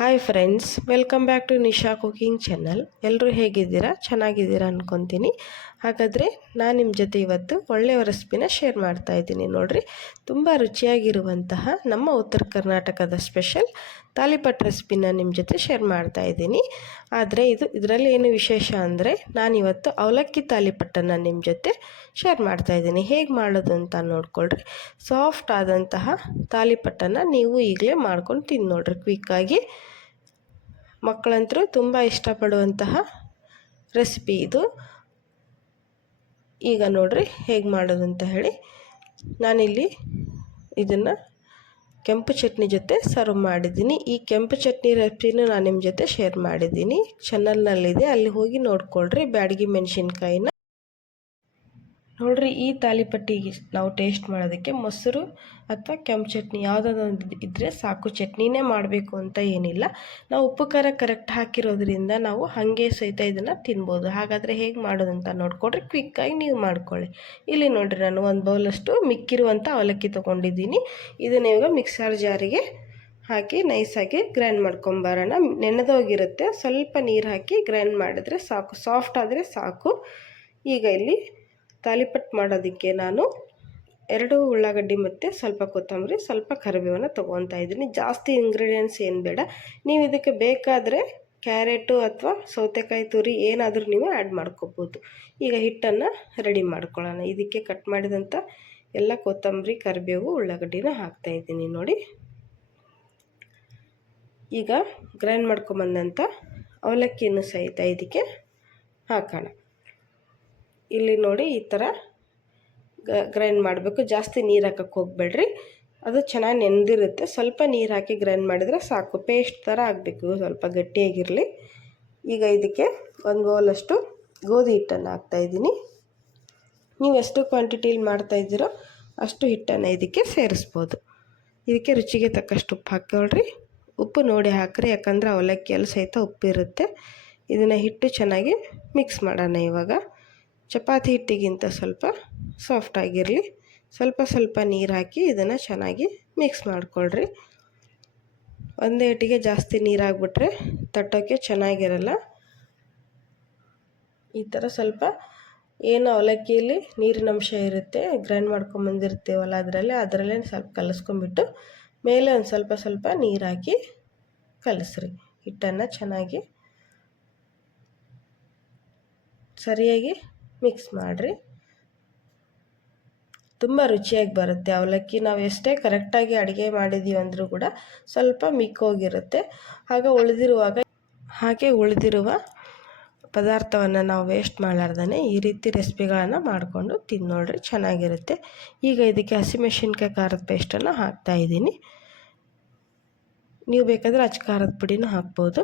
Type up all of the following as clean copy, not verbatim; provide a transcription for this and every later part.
Hi friends, welcome back to Nisha cooking channel. ಎಲ್ಲರೂ ಹೇಗಿದ್ದೀರಾ? ಚೆನ್ನಾಗಿದ್ದೀರಾ ಅಂದ್ಕೊತೀನಿ. ಹಾಗಾದರೆ ನಾನು ನಿಮ್ಮ ಜೊತೆ ಇವತ್ತು ಒಳ್ಳೆಯ ರೆಸಿಪಿನ ಶೇರ್ ಮಾಡ್ತಾ ಇದ್ದೀನಿ. ನೋಡಿರಿ, ತುಂಬ ರುಚಿಯಾಗಿರುವಂತಹ ನಮ್ಮ ಉತ್ತರ ಕರ್ನಾಟಕದ ಸ್ಪೆಷಲ್ ತಾಲಿಪಟ್ ರೆಸಿಪಿನ ನಿಮ್ಮ ಜೊತೆ ಶೇರ್ ಮಾಡ್ತಾ ಇದ್ದೀನಿ. ಆದರೆ ಇದರಲ್ಲಿ ಏನು ವಿಶೇಷ ಅಂದರೆ, ನಾನಿವತ್ತು ಅವಲಕ್ಕಿ ತಾಲಿಪಟ್ಟನ್ನು ನಿಮ್ಮ ಜೊತೆ ಶೇರ್ ಮಾಡ್ತಾ ಇದ್ದೀನಿ. ಹೇಗೆ ಮಾಡೋದು ಅಂತ ನೋಡ್ಕೊಳ್ರಿ. ಸಾಫ್ಟ್ ಆದಂತಹ ತಾಲಿಪಟ್ಟನ್ನು ನೀವು ಈಗಲೇ ಮಾಡ್ಕೊಂಡು ತಿಂದು ನೋಡ್ರಿ. ಕ್ವಿಕ್ಕಾಗಿ ಮಕ್ಕಳಂತರೂ ತುಂಬ ಇಷ್ಟಪಡುವಂತಹ ರೆಸಿಪಿ ಇದು. ಈಗ ನೋಡ್ರಿ ಹೇಗೆ ಮಾಡೋದು ಅಂತ ಹೇಳಿ. ನಾನಿಲ್ಲಿ ಇದನ್ನು ಕೆಂಪು ಚಟ್ನಿ ಜೊತೆ ಸರ್ವ್ ಮಾಡಿದ್ದೀನಿ. ಈ ಕೆಂಪು ಚಟ್ನಿ ರೆಸಿಪಿನೂ ನಾನು ನಿಮ್ಮ ಜೊತೆ ಶೇರ್ ಮಾಡಿದ್ದೀನಿ, ಚಾನಲ್ನಲ್ಲಿದೆ, ಅಲ್ಲಿ ಹೋಗಿ ನೋಡ್ಕೊಳ್ರಿ. ಬ್ಯಾಡಗಿ ಮೆಣಸಿನ್ಕಾಯಿನ ನೋಡಿರಿ. ಈ ತಾಲಿಪಟ್ಟಿಗೆ ನಾವು ಟೇಸ್ಟ್ ಮಾಡೋದಕ್ಕೆ ಮೊಸರು ಅಥವಾ ಕೆಂಪು ಚಟ್ನಿ ಯಾವುದಾದ್ರು ಇದ್ದರೆ ಸಾಕು. ಚಟ್ನಿನೇ ಮಾಡಬೇಕು ಅಂತ ಏನಿಲ್ಲ. ನಾವು ಉಪ್ಪು ಖಾರ ಕರೆಕ್ಟ್ ಹಾಕಿರೋದ್ರಿಂದ ನಾವು ಹಾಗೆ ಸಹಿತ ಇದನ್ನು ತಿನ್ಬೋದು. ಹಾಗಾದರೆ ಹೇಗೆ ಮಾಡೋದಂತ ನೋಡ್ಕೊಡ್ರಿ. ಕ್ವಿಕ್ಕಾಗಿ ನೀವು ಮಾಡ್ಕೊಳ್ಳಿ. ಇಲ್ಲಿ ನೋಡಿರಿ, ನಾನು ಒಂದು ಬೌಲಷ್ಟು ಮಿಕ್ಕಿರುವಂಥ ಅವಲಕ್ಕಿ ತೊಗೊಂಡಿದ್ದೀನಿ. ಇದನ್ನ ಇವಾಗ ಮಿಕ್ಸರ್ ಜಾರಿಗೆ ಹಾಕಿ ನೈಸಾಗಿ ಗ್ರೈಂಡ್ ಮಾಡ್ಕೊಂಬರೋಣ. ನೆನೆದೋಗಿರುತ್ತೆ, ಸ್ವಲ್ಪ ನೀರು ಹಾಕಿ ಗ್ರೈಂಡ್ ಮಾಡಿದ್ರೆ ಸಾಕು. ಸಾಫ್ಟ್ ಆದರೆ ಸಾಕು. ಈಗ ಇಲ್ಲಿ ತಾಲಿಪಟ್ ಮಾಡೋದಕ್ಕೆ ನಾನು 2 ಉಳ್ಳಾಗಡ್ಡಿ ಮತ್ತು ಸ್ವಲ್ಪ ಕೊತ್ತಂಬರಿ, ಸ್ವಲ್ಪ ಕರಿಬೇವನ್ನು ತೊಗೊತಾ ಇದ್ದೀನಿ. ಜಾಸ್ತಿ ಇಂಗ್ರೀಡಿಯೆಂಟ್ಸ್ ಏನು ಬೇಡ. ನೀವು ಇದಕ್ಕೆ ಬೇಕಾದರೆ ಕ್ಯಾರೆಟು ಅಥವಾ ಸೌತೆಕಾಯಿ ತುರಿ ಏನಾದರೂ ನೀವು ಆ್ಯಡ್ ಮಾಡ್ಕೋಬೋದು. ಈಗ ಹಿಟ್ಟನ್ನು ರೆಡಿ ಮಾಡ್ಕೊಳ್ಳೋಣ. ಇದಕ್ಕೆ ಕಟ್ ಮಾಡಿದಂಥ ಎಲ್ಲ ಕೊತ್ತಂಬರಿ, ಕರಿಬೇವು, ಉಳ್ಳಾಗಡ್ಡಿನ ಹಾಕ್ತಾಯಿದ್ದೀನಿ ನೋಡಿ. ಈಗ ಗ್ರೈಂಡ್ ಮಾಡ್ಕೊಂಬಂದಂಥ ಅವಲಕ್ಕಿಯನ್ನು ಸಹಿತ ಇದಕ್ಕೆ ಹಾಕೋಣ. ಇಲ್ಲಿ ನೋಡಿ, ಈ ಥರ ಗ್ರೈಂಡ್ ಮಾಡಬೇಕು. ಜಾಸ್ತಿ ನೀರು ಹಾಕಕ್ಕೆ ಹೋಗಬೇಡ್ರಿ, ಅದು ಚೆನ್ನಾಗಿ ನೆಂದಿರುತ್ತೆ. ಸ್ವಲ್ಪ ನೀರು ಹಾಕಿ ಗ್ರೈಂಡ್ ಮಾಡಿದರೆ ಸಾಕು. ಪೇಸ್ಟ್ ಥರ ಆಗಬೇಕು, ಸ್ವಲ್ಪ ಗಟ್ಟಿಯಾಗಿರಲಿ. ಈಗ ಇದಕ್ಕೆ 1 ಬೌಲಷ್ಟು ಗೋಧಿ ಹಿಟ್ಟನ್ನು ಹಾಕ್ತಾಯಿದ್ದೀನಿ. ನೀವು ಎಷ್ಟು ಕ್ವಾಂಟಿಟಿಲಿ ಮಾಡ್ತಾಯಿದ್ದೀರೋ ಅಷ್ಟು ಹಿಟ್ಟನ್ನು ಇದಕ್ಕೆ ಸೇರಿಸ್ಬೋದು. ಇದಕ್ಕೆ ರುಚಿಗೆ ತಕ್ಕಷ್ಟು ಉಪ್ಪು ಹಾಕ್ಕೊಳ್ರಿ. ಉಪ್ಪು ನೋಡಿ ಹಾಕ್ರಿ, ಯಾಕಂದರೆ ಅವಲಕ್ಕಿಯಲ್ಲಿ ಸಹಿತ ಉಪ್ಪಿರುತ್ತೆ. ಇದನ್ನು ಹಿಟ್ಟು ಚೆನ್ನಾಗಿ ಮಿಕ್ಸ್ ಮಾಡೋಣ. ಇವಾಗ ಚಪಾತಿ ಹಿಟ್ಟಿಗಿಂತ ಸ್ವಲ್ಪ ಸಾಫ್ಟಾಗಿರಲಿ. ಸ್ವಲ್ಪ ನೀರು ಹಾಕಿ ಇದನ್ನು ಚೆನ್ನಾಗಿ ಮಿಕ್ಸ್ ಮಾಡ್ಕೊಳ್ರಿ. ಒಂದೇ ಹಿಟ್ಟಿಗೆ ಜಾಸ್ತಿ ನೀರು ಹಾಕ್ಬಿಟ್ರೆ ತಟ್ಟೋಕ್ಕೆ ಚೆನ್ನಾಗಿರಲ್ಲ. ಈ ಥರ ಸ್ವಲ್ಪ ಏನು ಅವಲಕ್ಕಿಯಲ್ಲಿ ನೀರಿನಂಶ ಇರುತ್ತೆ, ಗ್ರೈಂಡ್ ಮಾಡ್ಕೊಂಬಂದಿರ್ತೀವಲ್ಲ ಅದರಲ್ಲೇ ಸ್ವಲ್ಪ ಕಲಿಸ್ಕೊಂಬಿಟ್ಟು ಮೇಲೆ ಒಂದು ಸ್ವಲ್ಪ ನೀರು ಹಾಕಿ ಕಲಿಸ್ರಿ. ಹಿಟ್ಟನ್ನು ಚೆನ್ನಾಗಿ ಸರಿಯಾಗಿ ಮಿಕ್ಸ್ ಮಾಡಿರಿ. ತುಂಬ ರುಚಿಯಾಗಿ ಬರುತ್ತೆ ಅವಲಕ್ಕಿ. ನಾವು ಎಷ್ಟೇ ಕರೆಕ್ಟಾಗಿ ಅಡುಗೆ ಮಾಡಿದ್ದೀವಿ ಅಂದರೂ ಕೂಡ ಸ್ವಲ್ಪ ಮಿಕ್ಕೋಗಿರುತ್ತೆ. ಹಾಗೆ ಉಳಿದಿರುವ ಪದಾರ್ಥವನ್ನು ನಾವು ವೇಸ್ಟ್ ಮಾಡಲಾರ್ದೇ ಈ ರೀತಿ ರೆಸಿಪಿಗಳನ್ನು ಮಾಡಿಕೊಂಡು ತಿನ್ನೋಡ್ರಿ, ಚೆನ್ನಾಗಿರುತ್ತೆ. ಈಗ ಇದಕ್ಕೆ ಹಸಿಮೆಣಸಿನ್ಕಾಯಿ ಖಾರದ ಪೇಸ್ಟನ್ನು ಹಾಕ್ತಾಯಿದ್ದೀನಿ. ನೀವು ಬೇಕಾದರೆ ಅಚ್ಚ ಖಾರದ ಪುಡಿನೂ ಹಾಕ್ಬೋದು.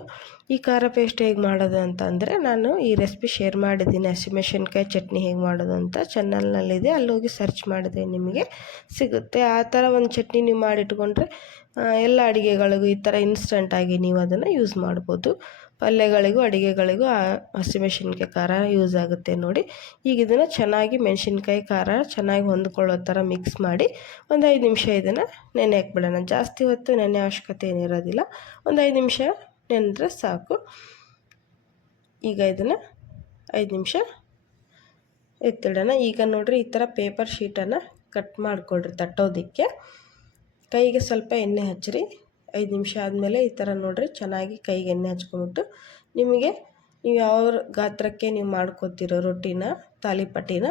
ಈ ಖಾರ ಪೇಸ್ಟ್ ಹೇಗೆ ಮಾಡೋದು ಅಂತಂದರೆ, ನಾನು ಈ ರೆಸಿಪಿ ಶೇರ್ ಮಾಡಿದ್ದೀನಿ. ಹಸಿಮೆಣಸಿನ್ಕಾಯಿ ಚಟ್ನಿ ಹೇಗೆ ಮಾಡೋದು ಅಂತ ಚಾನಲ್ನಲ್ಲಿದೆ, ಅಲ್ಲಿ ಹೋಗಿ ಸರ್ಚ್ ಮಾಡಿದ್ರೆ ನಿಮಗೆ ಸಿಗುತ್ತೆ. ಆ ಥರ ಒಂದು ಚಟ್ನಿ ನೀವು ಮಾಡಿಟ್ಕೊಂಡ್ರೆ ಎಲ್ಲ ಅಡುಗೆಗಳಿಗೂ ಈ ಥರ ಇನ್ಸ್ಟಂಟಾಗಿ ನೀವು ಅದನ್ನು ಯೂಸ್ ಮಾಡ್ಬೋದು. ಪಲ್ಯಗಳಿಗೂ ಅಡುಗೆಗಳಿಗೂ ಹಸಿಮೆಣಸಿನ್ಕಾಯಿ ಖಾರ ಯೂಸ್ ಆಗುತ್ತೆ ನೋಡಿ. ಈಗ ಇದನ್ನು ಚೆನ್ನಾಗಿ ಮೆಣಸಿನ್ಕಾಯಿ ಖಾರ ಚೆನ್ನಾಗಿ ಹೊಂದ್ಕೊಳ್ಳೋ ಥರ ಮಿಕ್ಸ್ ಮಾಡಿ ಒಂದು 5 ನಿಮಿಷ ಇದನ್ನು ನೆನೆ ಹಾಕ್ಬಿಡೋಣ. ಜಾಸ್ತಿ ಹೊತ್ತು ನೆನೆ ಅವಶ್ಯಕತೆ ಏನಿರೋದಿಲ್ಲ, ಒಂದು 5 ನಿಮಿಷ ನೆನೆದ್ರೆ ಸಾಕು. ಈಗ ಇದನ್ನು 5 ನಿಮಿಷ ಎತ್ತಿಡೋಣ. ಈಗ ನೋಡಿರಿ, ಈ ಥರ ಪೇಪರ್ ಶೀಟನ್ನು ಕಟ್ ಮಾಡಿಕೊಳ್ರಿ ತಟ್ಟೋದಕ್ಕೆ. ಕೈಗೆ ಸ್ವಲ್ಪ ಎಣ್ಣೆ ಹಚ್ಚಿರಿ. 5 ನಿಮಿಷ ಆದಮೇಲೆ ಈ ಥರ ನೋಡಿರಿ, ಚೆನ್ನಾಗಿ ಕೈಗೆ ಎಣ್ಣೆ ಹಚ್ಕೊಂಬಿಟ್ಟು ನೀವು ಯಾವ ಗಾತ್ರಕ್ಕೆ ನೀವು ಮಾಡ್ಕೊತೀರೋ ರೊಟ್ಟಿನ, ತಾಲಿಪಟ್ಟಿನ,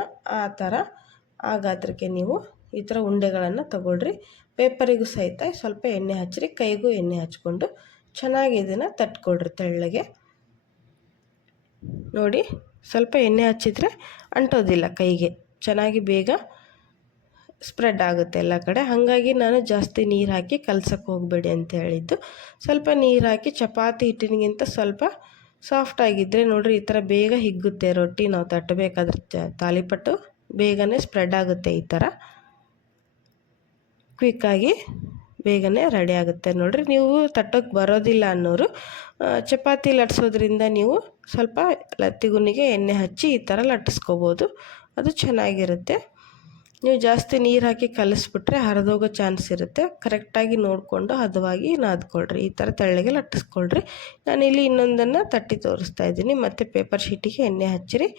ಆ ಗಾತ್ರಕ್ಕೆ ನೀವು ಈ ಥರ ಉಂಡೆಗಳನ್ನು ತಗೊಳ್ರಿ. ಪೇಪರಿಗೂ ಸಹಿತ ಸ್ವಲ್ಪ ಎಣ್ಣೆ ಹಚ್ಚಿರಿ, ಕೈಗೂ ಎಣ್ಣೆ ಹಚ್ಕೊಂಡು ಚೆನ್ನಾಗಿ ಇದನ್ನು ತಟ್ಕೊಳ್ರಿ ತೆಳ್ಳಗೆ. ನೋಡಿ, ಸ್ವಲ್ಪ ಎಣ್ಣೆ ಹಚ್ಚಿದ್ರೆ ಅಂಟೋದಿಲ್ಲ ಕೈಗೆ, ಚೆನ್ನಾಗಿ ಬೇಗ ಸ್ಪ್ರೆಡ್ ಆಗುತ್ತೆ ಎಲ್ಲ ಕಡೆ. ಹಾಗಾಗಿ ನಾನು ಜಾಸ್ತಿ ನೀರು ಹಾಕಿ ಕಲ್ಸಕ್ಕೆ ಹೋಗಬೇಡಿ ಅಂತ ಹೇಳಿದ್ದು. ಸ್ವಲ್ಪ ನೀರು ಹಾಕಿ, ಚಪಾತಿ ಹಿಟ್ಟಿನಿಗಿಂತ ಸ್ವಲ್ಪ ಸಾಫ್ಟಾಗಿದ್ದರೆ ನೋಡಿರಿ, ಈ ಥರ ಬೇಗ ಹಿಗ್ಗುತ್ತೆ ರೊಟ್ಟಿ. ನಾವು ತಟ್ಟಬೇಕಾದ್ರೆ ತಾಲಿಪಟ್ಟು ಬೇಗನೆ ಸ್ಪ್ರೆಡ್ ಆಗುತ್ತೆ. ಈ ಥರ ಕ್ವಿಕ್ಕಾಗಿ ಬೇಗನೆ ರೆಡಿ ಆಗುತ್ತೆ ನೋಡಿರಿ. ನೀವು ತಟ್ಟೋಕ್ಕೆ ಬರೋದಿಲ್ಲ ಅನ್ನೋರು ಚಪಾತಿ ಲಟ್ಸೋದ್ರಿಂದ ನೀವು ಸ್ವಲ್ಪ ಲತ್ತಿಗುನಿಗೆ ಎಣ್ಣೆ ಹಚ್ಚಿ ಈ ಥರ ಲಟ್ಟಿಸ್ಕೋಬೋದು, ಅದು ಚೆನ್ನಾಗಿರುತ್ತೆ. ನೀವು ಜಾಸ್ತಿ ನೀರು ಹಾಕಿ ಕಲಿಸ್ಬಿಟ್ರೆ ಹರಿದೋಗೋ ಚಾನ್ಸ್ ಇರುತ್ತೆ. ಕರೆಕ್ಟಾಗಿ ನೋಡಿಕೊಂಡು ಹದವಾಗಿ ನಾದ್ಕೊಳ್ರಿ. ಈ ಥರ ತೆಳ್ಳಗೆ ಲಟ್ಟಿಸ್ಕೊಳ್ರಿ. ನಾನಿಲ್ಲಿ ಇನ್ನೊಂದನ್ನು ತಟ್ಟಿ ತೋರಿಸ್ತಾ ಇದ್ದೀನಿ. ಮತ್ತು ಪೇಪರ್ ಶೀಟಿಗೆ ಎಣ್ಣೆ ಹಚ್ಚಿರಿ.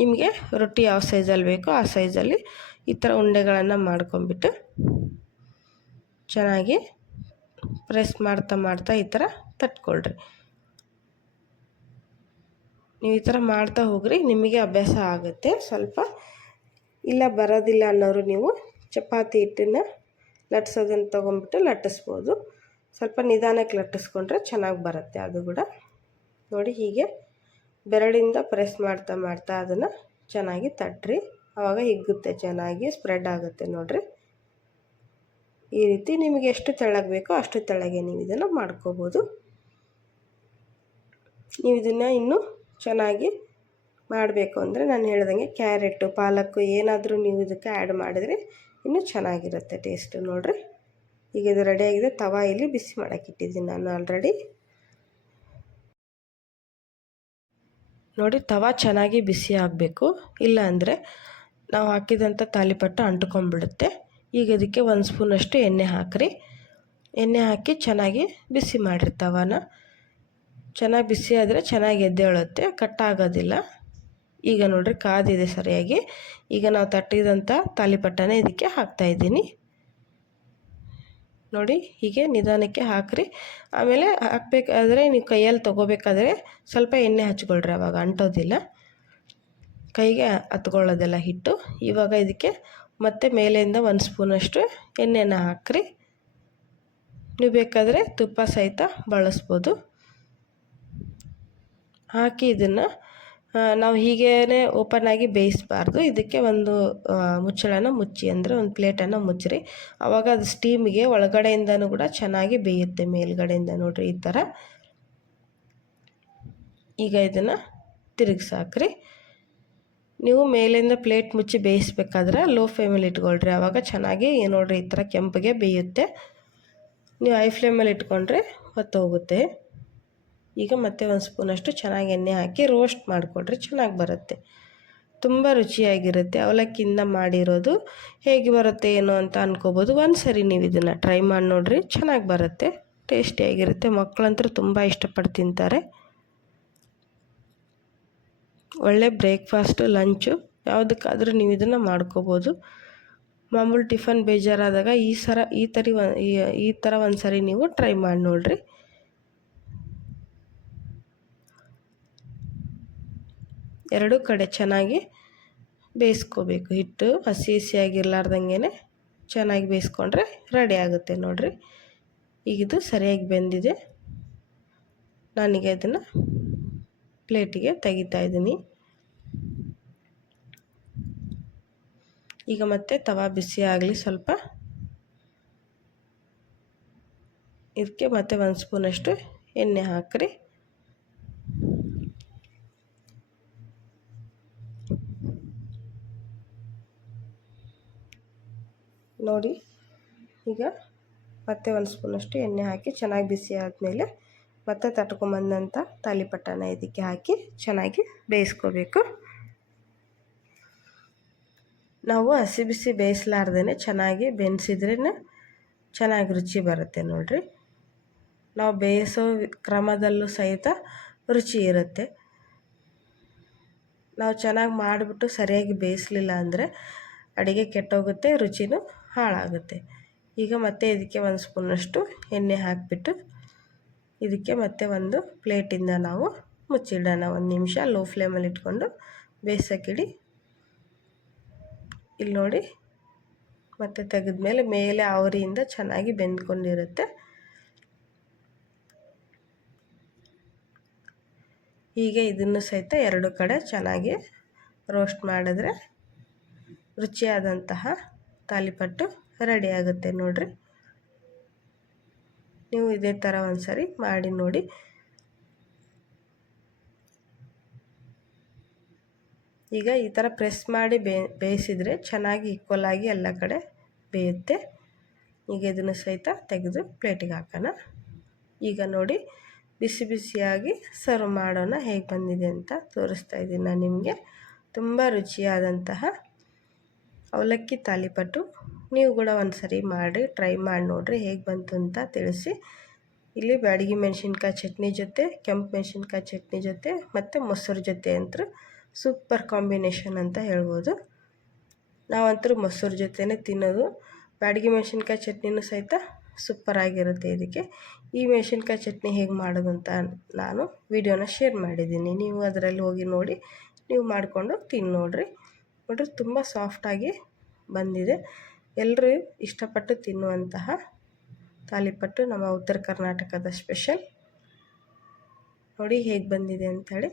ನಿಮಗೆ ರೊಟ್ಟಿ ಯಾವ ಸೈಜಲ್ಲಿ ಬೇಕೋ ಆ ಸೈಜಲ್ಲಿ ಈ ಥರ ಉಂಡೆಗಳನ್ನು ಮಾಡ್ಕೊಂಬಿಟ್ಟು ಚೆನ್ನಾಗಿ ಪ್ರೆಸ್ ಮಾಡ್ತಾ ಈ ಥರ ತಟ್ಕೊಳ್ರಿ. ನೀವು ಈ ಥರ ಮಾಡ್ತಾ ಹೋಗ್ರಿ, ನಿಮಗೆ ಅಭ್ಯಾಸ ಆಗುತ್ತೆ. ಸ್ವಲ್ಪ ಇಲ್ಲ ಬರೋದಿಲ್ಲ ಅನ್ನೋರು ನೀವು ಚಪಾತಿ ಹಿಟ್ಟನ್ನು ಲಟ್ಸೋದನ್ನು ತೊಗೊಂಬಿಟ್ಟು ಲಟ್ಟಿಸ್ಬೋದು. ಸ್ವಲ್ಪ ನಿಧಾನಕ್ಕೆ ಲಟ್ಟಿಸ್ಕೊಂಡ್ರೆ ಚೆನ್ನಾಗಿ ಬರುತ್ತೆ ಅದು ಕೂಡ. ನೋಡಿ, ಹೀಗೆ ಬೆರಳಿಂದ ಪ್ರೆಸ್ ಮಾಡ್ತಾ ಅದನ್ನು ಚೆನ್ನಾಗಿ ತಟ್ರಿ. ಆವಾಗ ಹಿಗ್ಗುತ್ತೆ, ಚೆನ್ನಾಗಿ ಸ್ಪ್ರೆಡ್ ಆಗುತ್ತೆ. ನೋಡಿರಿ, ಈ ರೀತಿ ನಿಮಗೆ ಎಷ್ಟು ತೆಳ್ಳಗೆ ಬೇಕೋ ಅಷ್ಟು ತೆಳ್ಳಗೆ ನೀವು ಇದನ್ನು ಮಾಡ್ಕೋಬೋದು. ನೀವು ಇದನ್ನು ಇನ್ನೂ ಚೆನ್ನಾಗಿ ಮಾಡಬೇಕು ಅಂದರೆ ನಾನು ಹೇಳ್ದಂಗೆ ಕ್ಯಾರೆಟು, ಪಾಲಕ್ಕು ಏನಾದರೂ ನೀವು ಇದಕ್ಕೆ ಆ್ಯಡ್ ಮಾಡಿದರೆ ಇನ್ನೂ ಚೆನ್ನಾಗಿರುತ್ತೆ ಟೇಸ್ಟು. ನೋಡಿರಿ, ಈಗ ಇದು ರೆಡಿಯಾಗಿದೆ. ತವಾ ಇಲ್ಲಿ ಬಿಸಿ ಮಾಡೋಕ್ಕಿಟ್ಟಿದ್ದೀನಿ ನಾನು ಆಲ್ರೆಡಿ. ನೋಡಿ, ತವಾ ಚೆನ್ನಾಗಿ ಬಿಸಿ ಆಗಬೇಕು, ಇಲ್ಲ ಅಂದರೆ ನಾವು ಹಾಕಿದಂಥ ತಾಲಿಪಟ್ಟು ಅಂಟ್ಕೊಂಡ್ಬಿಡುತ್ತೆ. ಈಗ ಇದಕ್ಕೆ 1 ಸ್ಪೂನಷ್ಟು ಎಣ್ಣೆ ಹಾಕಿರಿ. ಎಣ್ಣೆ ಹಾಕಿ ಚೆನ್ನಾಗಿ ಬಿಸಿ ಮಾಡಿರಿ. ತವಾನ ಚೆನ್ನಾಗಿ ಬಿಸಿ ಆದರೆ ಚೆನ್ನಾಗಿ ಎದ್ದೇಳುತ್ತೆ, ಕಟ್ಟಾಗೋದಿಲ್ಲ. ಈಗ ನೋಡಿರಿ, ಕಾದಿದೆ ಸರಿಯಾಗಿ. ಈಗ ನಾವು ತಟ್ಟಿದಂಥ ತಾಲಿಪಟ್ಟನೇ ಇದಕ್ಕೆ ಹಾಕ್ತಾಯಿದ್ದೀನಿ. ನೋಡಿ, ಹೀಗೆ ನಿಧಾನಕ್ಕೆ ಹಾಕಿರಿ. ಆಮೇಲೆ ಹಾಕಬೇಕಾದ್ರೆ ನೀವು ಕೈಯಲ್ಲಿ ತೊಗೋಬೇಕಾದ್ರೆ ಸ್ವಲ್ಪ ಎಣ್ಣೆ ಹಚ್ಕೊಳ್ರಿ, ಆವಾಗ ಅಂಟೋದಿಲ್ಲ, ಕೈಗೆ ಹತ್ಕೊಳ್ಳೋದಿಲ್ಲ ಹಿಟ್ಟು. ಇವಾಗ ಇದಕ್ಕೆ ಮತ್ತೆ ಮೇಲೆಯಿಂದ 1 ಸ್ಪೂನಷ್ಟು ಎಣ್ಣೆನ ಹಾಕಿರಿ. ನೀವು ಬೇಕಾದರೆ ತುಪ್ಪ ಸಹಿತ ಬಳಸ್ಬೋದು. ಹಾಕಿ ಇದನ್ನು ನಾವು ಹೀಗೇ ಓಪನ್ನಾಗಿ ಬೇಯಿಸಬಾರ್ದು. ಇದಕ್ಕೆ ಒಂದು ಮುಚ್ಚಳನ ಮುಚ್ಚಿ, ಅಂದರೆ ಒಂದು ಪ್ಲೇಟನ್ನು ಮುಚ್ಚಿರಿ. ಆವಾಗ ಅದು ಸ್ಟೀಮಿಗೆ ಒಳಗಡೆಯಿಂದನೂ ಕೂಡ ಚೆನ್ನಾಗಿ ಬೇಯುತ್ತೆ, ಮೇಲ್ಗಡೆಯಿಂದ. ನೋಡಿರಿ, ಈ ಥರ. ಈಗ ಇದನ್ನು ತಿರುಗಿಸಾಕ್ರಿ. ನೀವು ಮೇಲಿಂದ ಪ್ಲೇಟ್ ಮುಚ್ಚಿ ಬೇಯಿಸ್ಬೇಕಾದ್ರೆ ಲೋ ಫ್ಲೇಮಲ್ಲಿ ಇಟ್ಕೊಳ್ರಿ, ಆವಾಗ ಚೆನ್ನಾಗಿ ನೋಡಿರಿ ಈ ಥರ ಕೆಂಪಗೆ ಬೇಯುತ್ತೆ. ನೀವು ಹೈ ಫ್ಲೇಮಲ್ಲಿ ಇಟ್ಕೊಂಡ್ರೆ ಹೊತ್ತೋಗುತ್ತೆ. ಈಗ ಮತ್ತೆ 1 ಸ್ಪೂನಷ್ಟು ಚೆನ್ನಾಗಿ ಎಣ್ಣೆ ಹಾಕಿ ರೋಸ್ಟ್ ಮಾಡಿಕೊಡ್ರಿ, ಚೆನ್ನಾಗಿ ಬರುತ್ತೆ, ತುಂಬ ರುಚಿಯಾಗಿರುತ್ತೆ. ಅವಲಕ್ಕಿಯಿಂದ ಮಾಡಿರೋದು ಹೇಗೆ ಬರುತ್ತೆ ಏನೋ ಅಂತ ಅನ್ಕೋಬೋದು. ಒಂದು ಸರಿ ನೀವು ಇದನ್ನು ಟ್ರೈ ಮಾಡಿ ನೋಡಿರಿ, ಚೆನ್ನಾಗಿ ಬರುತ್ತೆ, ಟೇಸ್ಟಿಯಾಗಿರುತ್ತೆ. ಮಕ್ಕಳಂತೂ ತುಂಬ ಇಷ್ಟಪಟ್ಟು ತಿಂತಾರೆ. ಒಳ್ಳೆ ಬ್ರೇಕ್ಫಾಸ್ಟು, ಲಂಚು ಯಾವುದಕ್ಕಾದರೂ ನೀವು ಇದನ್ನು ಮಾಡ್ಕೋಬೋದು. ಮಾಮೂಲು ಟಿಫನ್ ಬೇಜಾರಾದಾಗ ಈ ಥರ ಒಂದು ಸರಿ ನೀವು ಟ್ರೈ ಮಾಡಿ ನೋಡಿರಿ. ಎರಡೂ ಕಡೆ ಚೆನ್ನಾಗಿ ಬೇಯಿಸ್ಕೋಬೇಕು. ಹಿಟ್ಟು ಹಸಿಯಾಗಿರ್ಲಾರ್ದಂಗೆ ಚೆನ್ನಾಗಿ ಬೇಯಿಸ್ಕೊಂಡ್ರೆ ರೆಡಿ ಆಗುತ್ತೆ. ನೋಡಿರಿ, ಈಗ ಇದು ಸರಿಯಾಗಿ ಬೆಂದಿದೆ. ನಾನೀಗ ಇದನ್ನು ಪ್ಲೇಟಿಗೆ ತೆಗಿತಾ ಇದ್ದೀನಿ. ಈಗ ಮತ್ತೆ ತವಾ ಬಿಸಿ ಆಗಲಿ ಸ್ವಲ್ಪ. ಇದಕ್ಕೆ ಮತ್ತೆ 1 ಸ್ಪೂನಷ್ಟು ಎಣ್ಣೆ ಹಾಕಿರಿ. ನೋಡಿ, ಈಗ ಮತ್ತೆ 1 ಸ್ಪೂನಷ್ಟು ಎಣ್ಣೆ ಹಾಕಿ ಚೆನ್ನಾಗಿ ಬಿಸಿ ಆದಮೇಲೆ ಮತ್ತೆ ತಟ್ಕೊಂಬಂದಂಥ ತಾಲಿಪಟ್ಟನ ಇದಕ್ಕೆ ಹಾಕಿ ಚೆನ್ನಾಗಿ ಬೇಯಿಸ್ಕೋಬೇಕು. ನಾವು ಹಸಿ ಬಿಸಿ ಬೇಯಿಸಲಾರ್ದೇ ಚೆನ್ನಾಗಿ ಬೆನ್ಸಿದ್ರೇ ಚೆನ್ನಾಗಿ ರುಚಿ ಬರುತ್ತೆ. ನೋಡಿರಿ, ನಾವು ಬೇಯಿಸೋ ಕ್ರಮದಲ್ಲೂ ಸಹಿತ ರುಚಿ ಇರುತ್ತೆ. ನಾವು ಚೆನ್ನಾಗಿ ಮಾಡಿಬಿಟ್ಟು ಸರಿಯಾಗಿ ಬೇಯಿಸಲಿಲ್ಲ ಅಂದರೆ ಅಡುಗೆ ಕೆಟ್ಟೋಗುತ್ತೆ, ರುಚಿನೂ ಹಾಳಾಗುತ್ತೆ. ಈಗ ಮತ್ತೆ ಇದಕ್ಕೆ 1 ಸ್ಪೂನಷ್ಟು ಎಣ್ಣೆ ಹಾಕಿಬಿಟ್ಟು ಇದಕ್ಕೆ ಮತ್ತೆ ಒಂದು ಪ್ಲೇಟಿಂದ ನಾವು ಮುಚ್ಚಿಡೋಣ. 1 ನಿಮಿಷ ಲೋ ಫ್ಲೇಮಲ್ಲಿ ಇಟ್ಕೊಂಡು ಬೇಯಿಸೋಕ್ಕಿಡಿ. ಇಲ್ಲಿ ನೋಡಿ, ಮತ್ತೆ ತೆಗೆದ್ಮೇಲೆ ಮೇಲೆ ಆವರಿಯಿಂದ ಚೆನ್ನಾಗಿ ಬೆಂದ್ಕೊಂಡಿರುತ್ತೆ. ಹೀಗೆ ಇದನ್ನು ಸಹಿತ 2 ಕಡೆ ಚೆನ್ನಾಗಿ ರೋಸ್ಟ್ ಮಾಡಿದ್ರೆ ರುಚಿಯಾದಂತಹ ತಾಲಿಪಟ್ಟು ರೆಡಿ ಆಗುತ್ತೆ. ನೋಡಿರಿ, ನೀವು ಇದೇ ಥರ ಒಂದು ಸರಿ ಮಾಡಿ ನೋಡಿ. ಈಗ ಈ ಥರ ಪ್ರೆಸ್ ಮಾಡಿ ಬೇಯಿಸಿದರೆ ಚೆನ್ನಾಗಿ ಈಕ್ವಲಾಗಿ ಎಲ್ಲ ಕಡೆ ಬೇಯುತ್ತೆ. ಈಗ ಇದನ್ನು ಸಹಿತ ತೆಗೆದು ಪ್ಲೇಟಿಗೆ ಹಾಕೋಣ. ಈಗ ನೋಡಿ, ಬಿಸಿ ಬಿಸಿಯಾಗಿ ಸರ್ವ್ ಮಾಡೋಣ. ಹೇಗೆ ಬಂದಿದೆ ಅಂತ ತೋರಿಸ್ತಾ ಇದ್ದೀನಿ ನಾನು ನಿಮಗೆ. ತುಂಬ ರುಚಿಯಾದಂತಹ ಅವಲಕ್ಕಿ ತಾಲಿಪಟ್ಟು ನೀವು ಕೂಡ ಒಂದು ಸರಿ ಮಾಡಿ ಟ್ರೈ ಮಾಡಿ ನೋಡಿರಿ ಹೇಗೆ ಬಂತು ಅಂತ ತಿಳಿಸಿ. ಇಲ್ಲಿ ಬ್ಯಾಡಗಿ ಮೆಣಸಿನ್ಕಾಯಿ ಚಟ್ನಿ ಜೊತೆ, ಕೆಂಪು ಮೆಣಸಿನ್ಕಾಯಿ ಚಟ್ನಿ ಜೊತೆ ಮತ್ತು ಮೊಸರು ಜೊತೆ ಅಂತೂ ಸೂಪರ್ ಕಾಂಬಿನೇಷನ್ ಅಂತ ಹೇಳ್ಬೋದು. ನಾವಂತೂ ಮೊಸರು ಜೊತೆನೇ ತಿನ್ನೋದು. ಬ್ಯಾಡಗಿ ಮೆಣಸಿನ್ಕಾಯಿ ಚಟ್ನಿನೂ ಸಹಿತ ಸೂಪರಾಗಿರುತ್ತೆ. ಇದಕ್ಕೆ ಈ ಮೆಣಸಿನ್ಕಾಯಿ ಚಟ್ನಿ ಹೇಗೆ ಮಾಡೋದು ಅಂತ ನಾನು ವಿಡಿಯೋನ ಶೇರ್ ಮಾಡಿದ್ದೀನಿ. ನೀವು ಅದರಲ್ಲಿ ಹೋಗಿ ನೋಡಿ ನೀವು ಮಾಡಿಕೊಂಡು ತಿಂದು ನೋಡಿರಿ. ತುಂಬ ಸಾಫ್ಟಾಗಿ ಬಂದಿದೆ. ಎಲ್ಲರೂ ಇಷ್ಟಪಟ್ಟು ತಿನ್ನುವಂತಹ ತಾಲಿಪಟ್ಟು ನಮ್ಮ ಉತ್ತರ ಕರ್ನಾಟಕದ ಸ್ಪೆಷಲ್. ನೋಡಿ ಹೇಗೆ ಬಂದಿದೆ ಅಂಥೇಳಿ.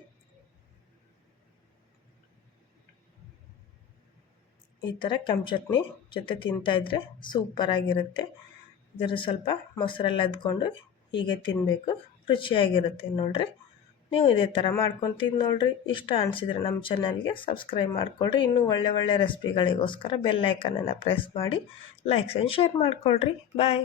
ಈ ಥರ ಕೆಂಪು ಚಟ್ನಿ ಜೊತೆ ತಿಂತಾಯಿದ್ರೆ ಸೂಪರಾಗಿರುತ್ತೆ. ಇದರ ಸ್ವಲ್ಪ ಮೊಸರಲ್ಲಿ ಅದ್ಕೊಂಡು ಹೀಗೆ ತಿನ್ನಬೇಕು, ರುಚಿಯಾಗಿರುತ್ತೆ ನೋಡಿರಿ. ನೀವು ಇದೇ ಥರ ಮಾಡ್ಕೊಂಡು ತಿಂದು ನೋಡಿರಿ. ಇಷ್ಟ ಅನಿಸಿದರೆ ನಮ್ಮ ಚಾನಲ್ಗೆ ಸಬ್ಸ್ಕ್ರೈಬ್ ಮಾಡಿಕೊಳ್ರಿ. ಇನ್ನೂ ಒಳ್ಳೆ ರೆಸಿಪಿಗಳಿಗೋಸ್ಕರ ಬೆಲ್ ಐಕನನ್ನು ಪ್ರೆಸ್ ಮಾಡಿ ಲೈಕ್ಸ್ ಆ್ಯಂಡ್ ಶೇರ್ ಮಾಡಿಕೊಳ್ರಿ. ಬಾಯ್.